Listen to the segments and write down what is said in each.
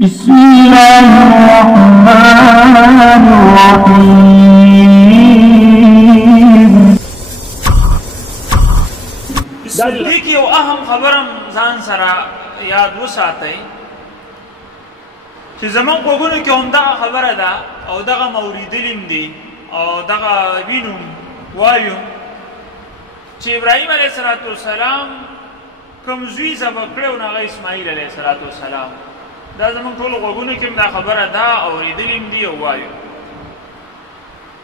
بسم الله الرحمن الرحيم. دې کې یو اهم خبرم ځان سره یاد وساتئ چې زمونږ غوږونو کې همدغه خبره ده او دغه موریدلیم دي او دغه وینو وایو چې ابراهیم علیه السلام کوم زوی ذبح کړی و نو هغه اسماعیل علیه السلام. دا زمونږ ټولو غوږونو کې هم دا خبره ده اورېدلیم دي او وایو.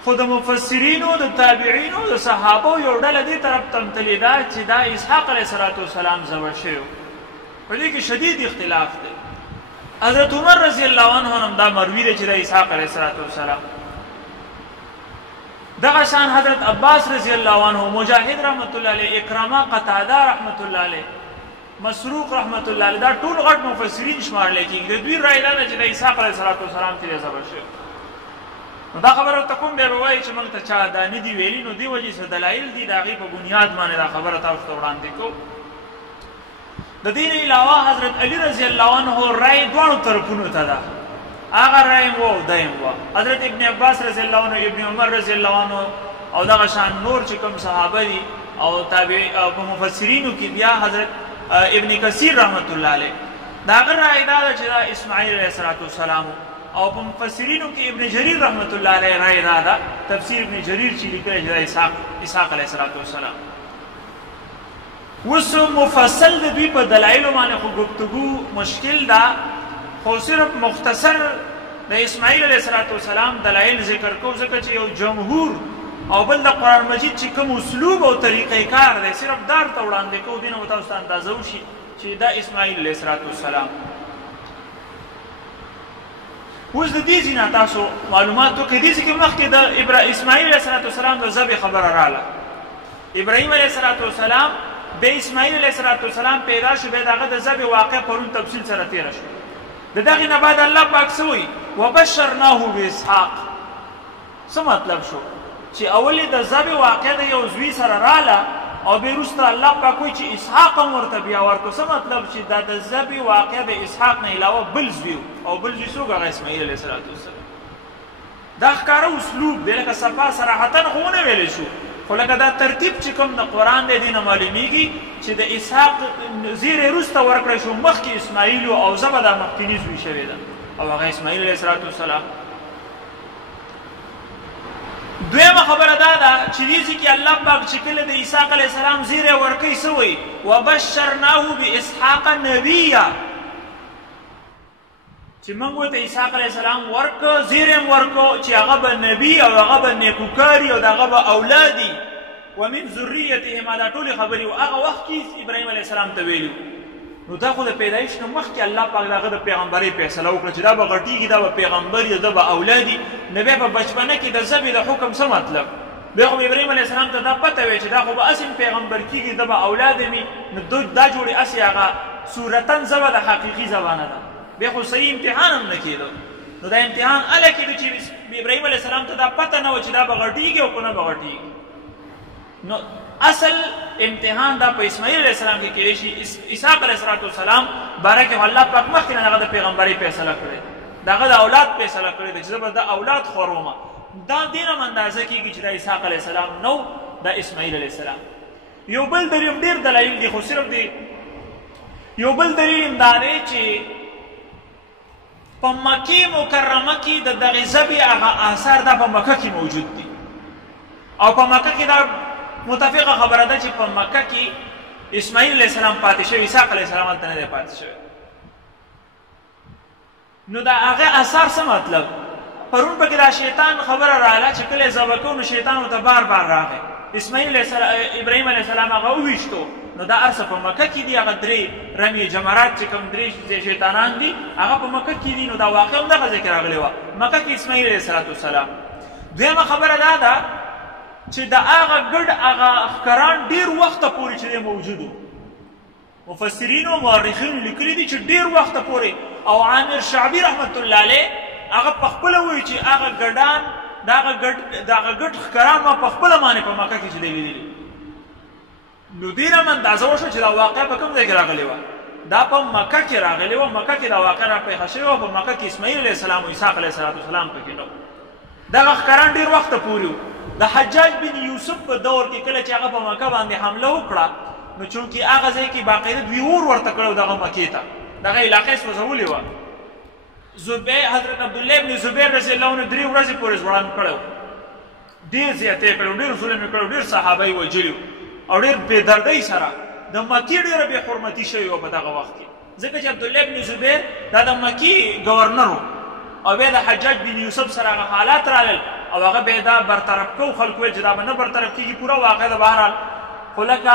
خو د مفسرینو د تابعینو د صحابو یو ډله دې طرف ته تللې ده چې دا اسحاق علیه السلام ذبح شوی په دې کې شدید اختلاف دی. حضرت عمر رضی الله عنه هم دا مروي دی چې د اسحاق علیه السلام دغه شان حضرت عباس رضی الله عنه، مجاهد رحمت الله علیه، اکرمه، قتاده رحمت الله علیه، مسروق رحمت الله علیه، دا ټول غټ مفسرین شمارل کېږي. د دوی رایه دا ده چې د اسحاق علیه السلام چې دی ذبح شوی. نو دا خبره ته کوم بیا به وایي چې موږ ته چا دا نه دي ویلي، نو دې وجې څه دلایل دي د هغې په بنیاد باندې دا خبره تاسو ته وړاندې کوو. د دې نه علاوه حضرت علی رضی الله عنه رای دواړو طرفونو ته ده، هغه رای و او دا یې و. حضرت ابن عباس رضی الله عنه، ابن عمر رضی الله عنه او دغه شان نور چې کوم صحابه دي او تابع په مفسرینو کې بیا حضرت ابن کثیر رحمت الله علیه د هغه رای دا ده چې دا اسماعیل علیه السلام، او په مفسرینو کې ابن جریر رحمت الله علیه رای دا ده، تفسیر ابن جریر چې لیکلی چې دا اسحاق علیه السلام. اوس مفصل د دوی په دلایلو باندې خو گفتگو مشکل ده، خو صرف مختصر د اسماعیل علیه السلام دلایل ذکر کوو، ځکه چې یو جمهور او بل د قرآن مجید چې کوم اسلوب او طریقې کار دی صرف دا ورته وړاندې کوو، دې نه به تاسو ته اندازه وشي چې دا اسماعیل علیه السلام. اوس د دې ځینې تاسو معلومات وکړئ. دې کې مخکې د اسماعیل علیه السلام د ذبح خبره راغله. ابراهیم علیه السلام به اسماعیل علیه السلام پیدا شو، بیا د هغه د ذبح واقع پرون تفصیل سره تېره شو. د دغې نه بعد الله پاک څه وایي؟ وبشرناه باسحاق. څه مطلب شو؟ چې اول د ذبح واقع د یو زوی سره راله او بیا وروسته الله پاک وایي چې اسحاق هم ورته بیا ورکړو. څه مطلب چې دا د ذبح واقع د اسحاق نه علاوه بل زوی او بل زوی څوک؟ هغه اسماعیل علیه السلام. دا ښکاره اسلوب دی، لکه صفا صراحتا خو ونه ویلی شو، خو لکه دا ترتیب چې کوم د قرآن دی دې نه معلومیږي چې د اسحاق زیر یې وروسته ورکړی شو، مخکې اسماعیل او ذبح دا مخکیني زوی شوې ده او هغه اسماعیل علیه السلام. دویمه خبره دا ده چې دې کې الله پاک چې کله د اسحاق علیه السلام زیر یې ورکوي څه وایي؟ وبشرناه باسحاق نبیا، چې موږ ورته اسحاق علیه السلام ورکړو، زیر یې ورکړو چې هغه به نبي او هغه به نیکوکاري او د هغه به اولادي ومن ذریتهما. دا ټولې خبرې و هغه وخت کې ابراهیم علیه السلام ته ویلي. نو دا خو د پیدایش نه مخکې الله پاک د هغه د پیغمبرۍ فیصله وکړه چې دا به غټېږي، دا به پیغمبر یا دا به اولادي. نو بیا په بچپنه کې د ذبح د حکم څه مطلب؟ بیا خو ابراهیم علیه السلام ته دا پته وی چې دا خو به اسې پیغمبر کېږي، دا به اولاد مي، نو دا جوړې اسې هغه صورتن ذبح د حقیقي ذبح نه ده. بیا خو صحیح امتحان هم نه کېدو. نو دا امتحان هله کېدو چې ابراهیم علیه السلام ته دا پته نه وه چې دا به غټېږي او که نه به غټېږي. نو اصل امتحان دا په اسماعیل علیه السلام کې کېدی شي. اسحاق علیه السلام باره کې الله پاک مخکې نه هغه د پیغمبرۍ فیصله کړې، د هغه د اولاد فیصله کړې ده چې زه به د اولاد خورومه. دا دې نه هم اندازه کېږي چې دا اسحاق علیه السلام نو دا اسماعیل علیه السلام. یو بل دلیل هم ډېر دلایل دي، خو صرف دی یو بل دلیل هم دا دی چې په مکې مکرمه کې د دغې ذبح هغه آثار دا په مکه کې موجود دي، او په مکه کې دا متفقه خبره ده چې په مکه کې اسماعیل علیه السلام پاتې شوی، اسحاق علیه السلام هلته نه دی پاتې شوی. نو د هغه اثار څه مطلب؟ پرون پکې دا شیطان خبره راغله چې کله یې ذبح کوو نو شیطان ورته بار بار راغی. ابراهیم علیه السلام هغه وویشتو. نو دا هر څه په مکه کې دي، هغه درې رمې جمرات چې کوم درې شیطانان دي هغه په مکه کې دي. نو دا واقع هم دغه ځای کې راغلی وه، مکه کې اسماعیل علیه السلام. دویمه خبره دا ده چې د هغه ګډ هغه ښکران ډېر وخته پورې چې دی موجود و. مفسرینو او مورخینو لیکلي دي چې ډېر وخته پورې، او عامر شعبي رحمت الله علیه هغه په خپله وایي چې هغه ګډان د هغه ګډ ښکران ما په خپله باندې په مکه کې چې دی لیدلي. نو دې نه هم اندازه وشوه چې دا واقع په کوم ځای کې راغلی وه. دا په مکه کې راغلی و، مکه کې دا واقع راپېښه شوې وه. په مکه کې اسماعیل علیه السلام او اسحاق علیه السلام پکې نه و. دغه ښکاران ډېر وخته پورې و. د حجاج بن یوسف په دور کې کله چې هغه په مکه باندې حمله وکړه، نو چونکې هغه ځای کې باقاعده دوی اور ورته کړی و دغه مکې ته، دغه علاقه یې سوځولې وه. حضرت عبدالله ابن زبیر رضی الله عنه 3 ورځې پورې ځوړند کړی و، ډېر زیاتی کړی و، ډېر ظلم یې کړی و، ډېر صحابه یې وژلي و او ډېر بېدردۍ سره د مکې ډېره بې حرمتي شوې وه په دغه وخت کې، ځکه چې عبدالله ابن زبیر دا د مکې ګورنر و او بیا د حجاج بن یوسف سره هغه حالات راغلل او هغه بیا دا برطرف کو. خلکو ویل چې دا به نه برطرف کېږي، پوره واقع ده. بهرحال خو لکه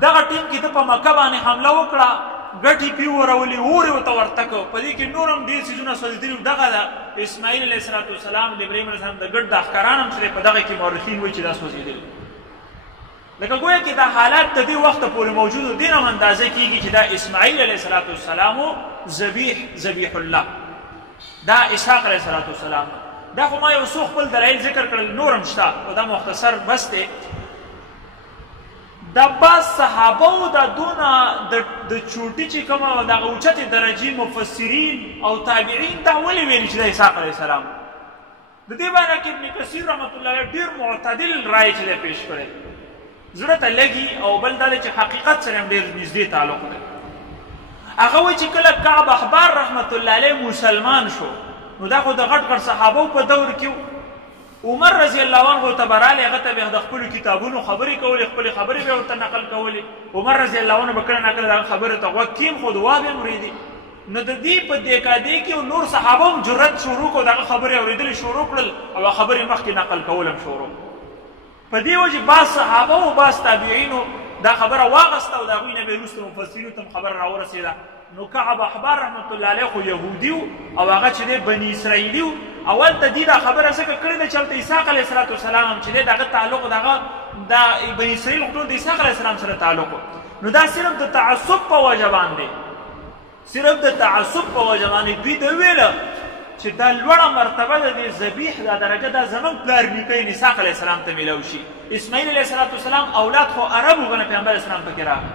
دغه ټیم کې ته په مکه باندې حمله وکړه، ګټې پې ورولې، اور یې ورته ورته کړ. په دې کې نور هم ډېر څیزونه سوځېدلي. دغه د اسماعیل علیه السلام د ابراهیم علیه السلام د ګډ دا ښکاران هم چې په دغه کې مورخین وایي چې دا سوځېدلي. لکه گویا کې دا حالات د دې وخته پورې موجود و. دې نه هم اندازه کېږي چې دا اسماعیل علیه السلام و ذبیح الله، دا اسحاق علیه السلام. دا خو ما یو څو خپل دلایل ذکر کړل، نور هم شته او دا مختصر بس دی. دا بعض صحابه دا دونه د چوټي چې کومه دغه اوچتې درجې مفسرین او تابعین دا ولې ویلي چې د اسحاق علیه السلام. د دې باره کې ابن کثیر رحمت الله علیه ډېر معتدل رایې چې دی پیش کړی، زړه ته لګي، او بل دا دی چې حقیقت سره هم ډېر نږدې تعلق دی. هغه وایي چې کله کعب احبار رحمت الله علیه مسلمان شو، نو دا خو د غټ غټ صحابو په دور کې عمر رضی الله عنه ته به راغلی، هغه ته به د خپلو کتابونو خبرې کولې، خپلې خبرې به ورته نقل کولې. عمر رضی الله عنه به کله ناکله د هغه خبرې ته غوږ کېښود، وا به یې اورېدې. نو د دې په دیکادې کې نور صحابه هم جرأت شروع کړو، د هغه خبرې اورېدلې شروع کړل او خبرې مخکې نقل کول هم شروع. په دې وجې بعض صحابه او بعض تابعینو دا خبره واغسته او د هغوی نه بیا وروسته مفسرینو ته هم خبره راورسېده. نو کعب احبار رحمت الله علیه خو یهودي و او هغه چې دی بني اسرائیلي و. اول ته دې دا خبره ځکه کړې ده چې هلته اسحاق علیه السلام هم چې دی د هغه تعلق دغه د بني اسرائیل خو ټول د اسحاق علیه السلام سره تعلق و. نو دا صرف د تعصب په وجه باندې، صرف د تعصب په وجه باندې دوی ته ویله چې دا لوړه مرتبه د دې ذبیح دا درجه دا زموږ پلار نیکه اسحاق علیه السلام ته میلاو شي. اسماعیل علیه السلام اولاد خو عرب و، کنه پیغمبر اسلام پکې راغی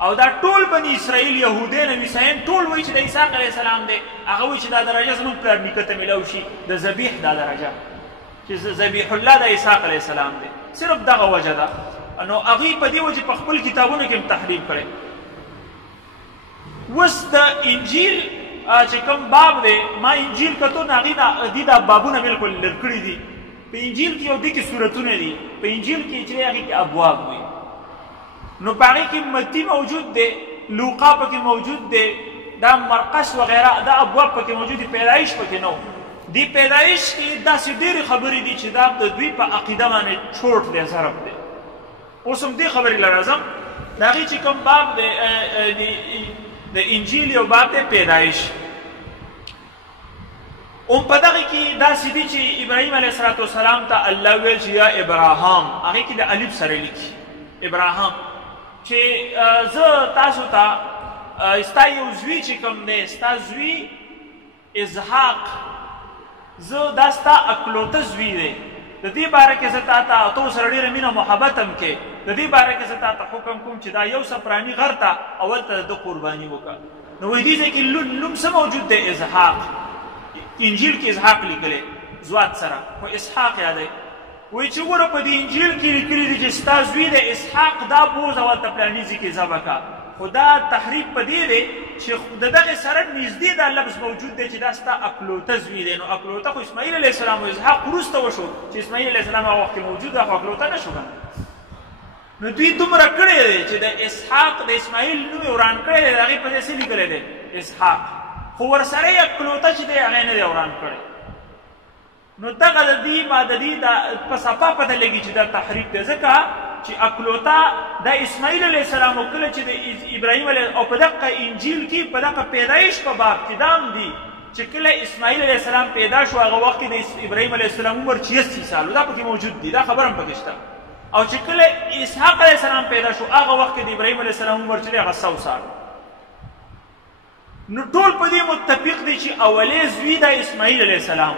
او دا ټول بني اسرائیل یهودین او عیسایان ټول وایي چې د اسحاق علیه السلام دی. هغه وایي چې دا درجه زموږ پلار نیکه ته میلاو شي، د ذبیح دا درجه چې ذبیح الله د اسحاق علیه السلام دی. صرف دغه وجه ده. نو هغوی په دې وجې په خپل کتابونو کې هم تحریف کړی. اوس د انجیل چې کوم باب دی، ما انجیل کتو نو هغې دا بابونه بلکل لر کړي دي. په انجیل کې یو دې کې صورتونه دي، په انجیل کې چې هغې کې ابواب وي، نو په هغې کې متی موجود دی، لوقا پکې موجود دی، دا مرقس وغیره دا ابواب پکې موجود دي، پیدایش پکې نه و. دې پیدایش کې داسې ډېرې خبرې دي چې دا د دوی په عقیده باندې چوټ دی، ضرب دی. اوس هم دې خبرې له راځم. د هغې چې کوم باب دی د انجیل یو باب دی پیدایش. هم په دغې کې داسې دي چې ابراهیم علیه السلام ته الله ویل چې یا ابراهام، هغې کې د الف سره لیکي ابراهام، چې زه تاسو ته ستا یو زوی چې کوم دی، ستا زوی اسحاق، زه دا ستا اکلوته زوی دی، د دې باره کې زه تا ته تو سره ډېره مینه محبت هم کې، د دې باره کې زه تا ته حکم کوم چې دا یو صفراني غر ته اول ته د قرباني وکړه. نو وایي دې ځای کې لوم څه موجود دی؟ اسحاق. انجیل کې اسحاق لیکلی زوات سره، خو اسحاق یادی. وایي چې ګوره په دې انجیل کې لیکلي دي چې ستا زوی د اسحاق دا بوز اول ته پلاني ځای کې ذبح کړه. خو دا تحریف په دې دی چې د دغې سره نږدې دا لفظ موجود دی چې دا ستا اکلوته زوی دی. نو اکلوته خو اسماعیل علیه السلام او اسحاق وروسته وشو چې اسماعیل علیه السلام هغه وخت کې موجود ده، خو اکلوته نه شو کنه. نو دوی دومره کړی دی چې د اسحاق د اسماعیل نوم یې وران کړی دی، د هغې په دې څه لیکلی دی؟ اسحاق. خو ورسره یې اکلوته چې دی هغه یې نه دی وران کړی. نو دغه د دې ما د دې په صفا پته لګي چې دا تحریف دی، ځکه چې اکلوته د اسماعیل علیه السلام او کله چې د ابراهیم علیه او په دغه انجیل کې په دغه پیدایش په باب کې دا هم دي چې کله اسماعیل علیه السلام پیدا شو هغه وخت کې د ابراهیم علیه السلام عمر 86 سال دا پکې موجود دي، دا خبره هم پکې شته. او چې کله اسحاق علیه السلام پیدا شو هغه وخت کې د ابراهیم علیه السلام عمر چې دی هغه 100 سال. نو ټول په دې متفق دي چې اولې زوی د اسماعیل علیه السلام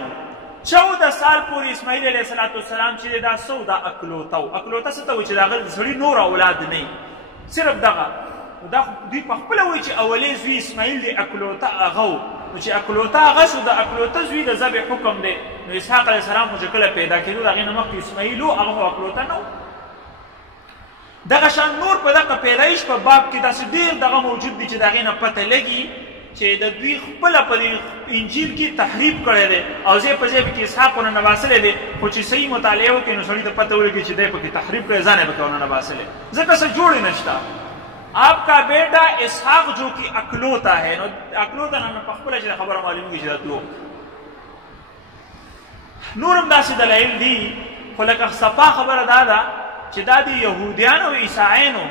14 سال پورې اسماعیل علیه السلام چې دا سو دا اکلوته و. اکلوته څه ته وایي چې د هغه سړي نور اولاد نه وي، صرف دغه. دا دوی په خپله وایي چې اولې زوی اسماعیل دی اکلوته هغه و نو چې اکلوته هغه شو د اکلوته زوی د ذبح حکم دی نو اسحاق علیه السلام خو چې کله پیدا کېدو د هغې نه مخکې اسماعیل و هغه خو اکلوته نه و دغه شان نور په دغه پیدایش په باب کې داسې ډېر دغه موجود دي چې د هغې نه پته لګي چې د دوی خپله په دې انجیل کې تحریف کړی دی او ځای په ځای پکې اسحاق ونه نباسلی دی خو چې صحیح مطالعه وکړي نو سړي ته پته ولګي چې دی پکې تحریف کړی ځان یې پکې ونه نباسلی ځکه څه جوړې نشته آپ کا بیٹا اسحاق جو کہ اکلوتا ہے نو اکلوتا نه په خپله چې خبره معلومېږي چې دا تلو نور هم داسې دلایل دي خو لکه صفا خبره دا ده چې دا د یهودیانو او عیسایانو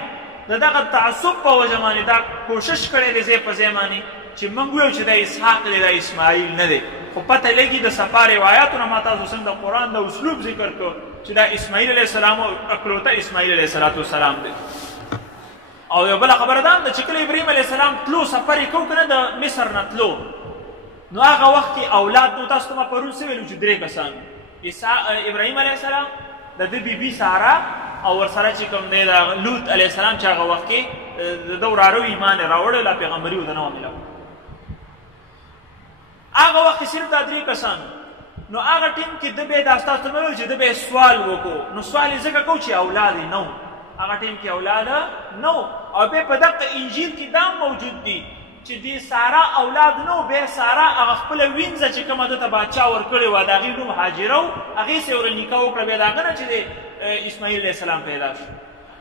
د دغه تعصب په وجه باندې دا کوشش کړی دی ځای په ځای باندې چې موږ ویو چې دا اسحاق دی دا اسماعیل نه دی خو پته لګي د صفا روایاتو نه ما تاسو څنګه د قرآن د اسلوب ذکر کړو چې دا اسماعیل علیه السلام او اکلوته اسماعیل علیه السلام دی او یو بله خبره دا ده چې کله ابراهیم علیه السلام تلو سفر یې کو که نه د مصر نه تلو نو هغه وخت کې اولاد نو تاسو ته ما پرون څه ویلو چې 3 کسان ابراهیم علیه السلام د ده بیبي ساره او ورسره چې کوم دی د لوط علیه السلام چې هغه وخت کې د ده وراره ایمان یې راوړی لا پیغمبري ورته نه وه میلاو هغه وخت کې صرف دا 3 کسان نو هغه ټیم کې ده به دا ستاسو ته مې ویل چې ده به سوال وکړو نو سوال یې ځکه کوو چې اولاد یې نه و هغه ټیم کې اولاد نه و او بیا په دغه انجیل کې دا موجود دي چې دې ساره اولاد نه و بیا ساره هغه خپله وینځه چې کومه ده ته باچا ورکړې وه د هغې نوم هاجره و هغې سې ورله نکاح وکړه بیا د هغه نه چې د اسماعیل علیه السلام پیدا شو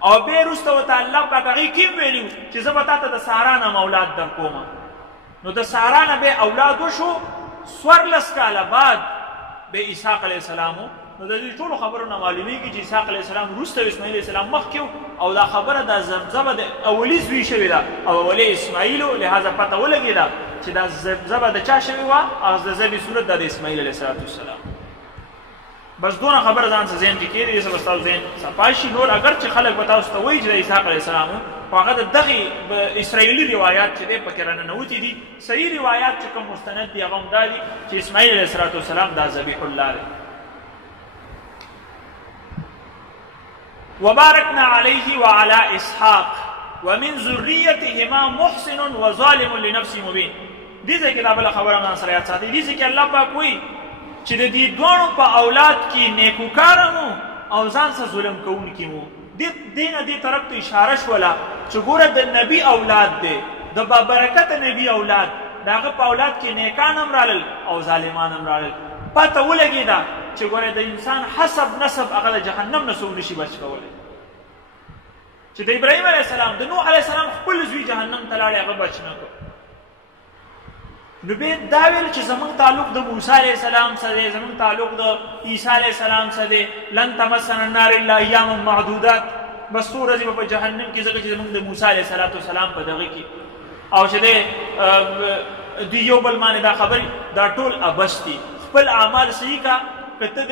او بیا وروسته ورته الله پاک هغې کې ویلي چې زه به تا ته د ساره نه اولاد در کومه نو د ساره نه بیا اولاد وشو 14 کاله بعد بیا اسحاق علیه السلام نو د دې ټولو خبرو نه معلومیږي چې اسحاق علیه السلام وروسته اسماعیل علیه السلام مخکې او دا خبره د زمزمه د اولي زوی شوې ده او اولي اسماعیل و لهذا پته ولګېده چې دا زمزمه د چا شوې وه او د ذبې صورت دا د اسماعیل علیه السلام بس دونه خبره ځان څه ذهن کې کېدې څه به ستاسو ذهن صفا شي نور اگر چې خلک به تاسو ته وایي چې د اسحاق علیه السلام خو هغه د دغې اسرائیلي روایات چې دی پکې راننوتي دي صحیح روایات چې کوم مستند دي هغه هم دا دي چې اسماعیل علیه السلام دا ذبیح الله دی وباركنا عليه وعلى إسحاق ومن ذريتهما محسن وظالم لنفسه مبين دې ځای کې دا بله خبره ما سره یاد ساتئ دې ځای کې الله پاک وایي چې د دې دواړو په اولاد کې نیکوکاره مو او ځان سره ظلم کوونکي مو دې نه دې طرف ته اشاره شوله چې ګوره د نبي اولاد دی د بابرکته نبي اولاد د هغه په اولاد کې نیکان هم رالل او ظالمان هم رالل پته ولګېده چې ګوره د انسان حسب نسب هغه د جهنم نه څوک نشي بچ کولی چې د ابراهیم علیه السلام د نوح علیه السلام خپل زوی جهنم ته لاړی هغه بچ نه کړ نو بیا دا ویل چې زموږ تعلق د موسی علیه السلام سره دی زموږ تعلق د عیسی علیه السلام سره دی لن تمسنا النار الا ایاما معدودات بس څو ورځې به په جهنم کې ځکه چې زموږ د موسی علیه السلام په دغه کې او چې دی یو بل باندې دا خبرې دا ټول ابس دي خپل اعمال صحیح کا که ته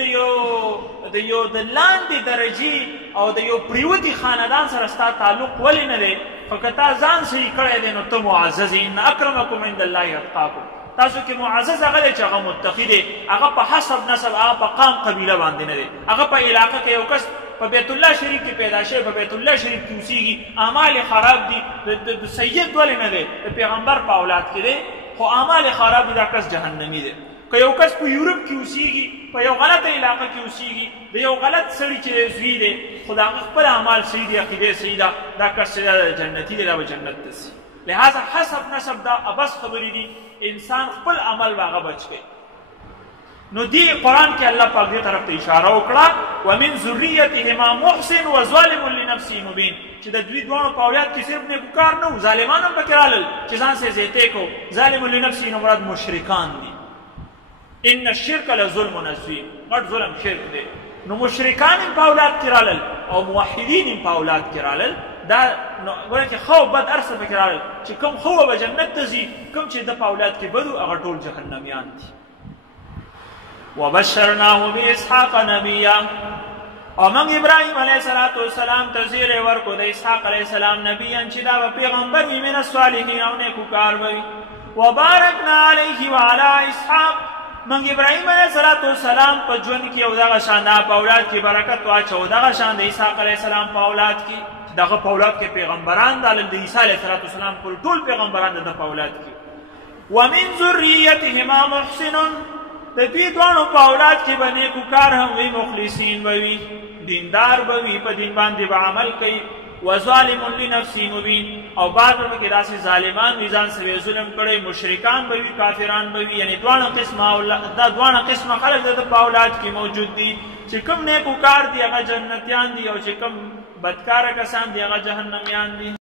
د یو د لاندې درجې او د یو پریوتي خاندان سره ستا تعلق ولې نه دی خو که تا ځان صحیح کړی دی نو ته معزز ان اکرمکم عند الله اتقاکم تاسو کې معزز هغه دی چې هغه متقي دی هغه په حسب نسب هغه په قام قبیله باندې نه دی هغه په علاقه کې یو کس په بیت الله شریف کې پیدا شوی په بیت الله شریف کې اوسېږي اعمال خراب دي د سید ولې نه دی د پیغمبر په اولاد کې دی خو اعمال خراب دي دا کس جهنمي دی که یو کس په یورپ کې اوسېږي په یو غلطه علاقه کې اوسېږي د یو غلط سړي چې زوی دی خو د هغه خپل اعمال صحیح دي عقیدې صحیح ده دا کس چې دا جنتي دی دا به جنت ته ځي لہذا حسب نسب دا ابس خبرې دي انسان خپل عمل به هغه بچ کوي نو دی قرآن کې الله پاک دې طرف ته اشاره وکړه ومن ذریتهما محسن وظالم لنفسه مبین چې د دوی دواړو په اولاد کې صرف نیکوکار نه و ظالمان هم پکې رالل چې ځان سې زیاتې کو ظالم لنفسه نه مراد مشرکان دي ان الشرک لظلم عظیم غټ ظلم شرک دی نو مشرکان هم په اولاد کې رالل او موحدین هم په اولاد کې رالل دا ګوره چې خو بد هر څه پکې رالل چې کوم خو به جنت ته ځي کوم چې د په اولاد کې بد هغه ټول جهنمیان دي وبشرناه باسحاق نبیا او موږ ابراهیم علیه السلام ته زیری ورکړو د اسحاق علیه السلام نبیا چې دا به پیغمبر وي من الصالحین او نیکوکار به وي وبارکنا علیه وعلی اسحاق موږ ابراهیم علیه السلام په ژوند کې یو دغه شان په اولاد کې برکت واچو دغه شان د اسحاق علیه السلام په اولاد کې دغه په اولاد کې پیغمبران د عیسی علیه السلام ټول پیغمبران د په اولاد کې ومن ذریتهما محسن د دې دوانو په اولاد کې به نیکوکار هم وي مخلصین به وي دیندار به وي په دین باندې به عمل کوي وظالم لنفسه مبین او بعد به کې داسې ظالمان وي ځان سره ظلم کړی مشرکان به وي کافران به وي یعنی دوانه قسمه خلک د په اولاد کې موجود دي چې کوم نیکوکار دي هغه جنتیان دي او چې کوم بدکاره کسان دي هغه جهنمیان دي